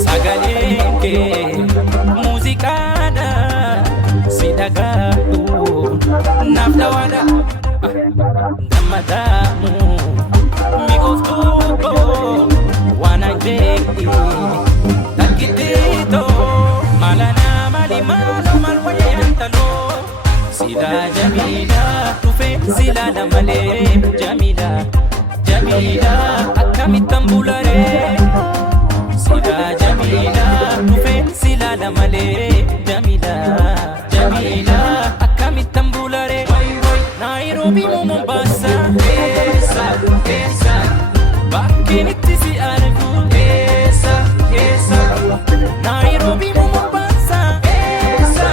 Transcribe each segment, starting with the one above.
Sagaleke muzikada sidagadu nafdawada damadamu mioftuko wanajeki takitito malana malimalo malwayantalo sila jamila tufe sila namale jamila jamila akamitambulare sila jamila tufe sila namale jamila jamila akamitambulare Nairobi Mombasa esa esa bakinitti si argu esa esa Nairobi Mombasa esa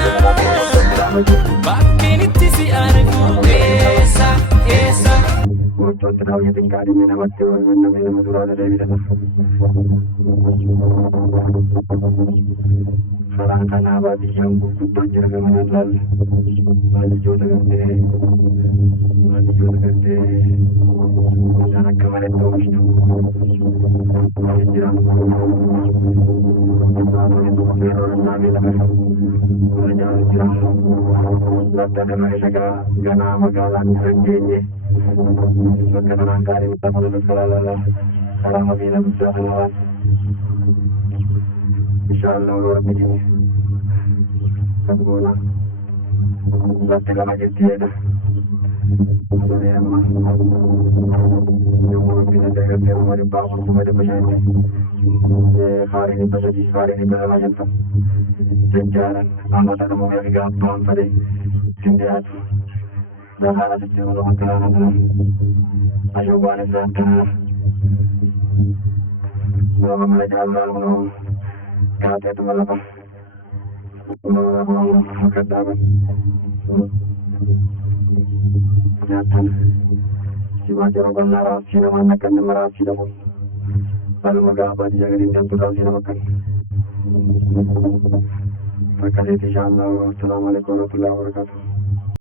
bakinitti si argu esa esa Sarangkan abadi yang buku jangan menelal maju dengan jangan kemarin terus jangan Insyaallah orang begini Sebulan Setelah lagi tiada Ada yang mah Yang orang bisa jaga Yang ada bangun Semua ada pesannya Hari ini terjadi Hari ini berlangsung macam Jajaran Amat ada mau yang gampang pada Sindiat Dan harap sejauh Allah Ta'ala Ayo baris dan kena Semoga mereka Allah Kata itu malah apa? Kata apa? Nyata Si wajar orang narasi Sina manakan dan merasi dapat Lalu magapa dijagain dan tukau sina makan Maka itu insyaAllah Assalamualaikum warahmatullahi wabarakatuh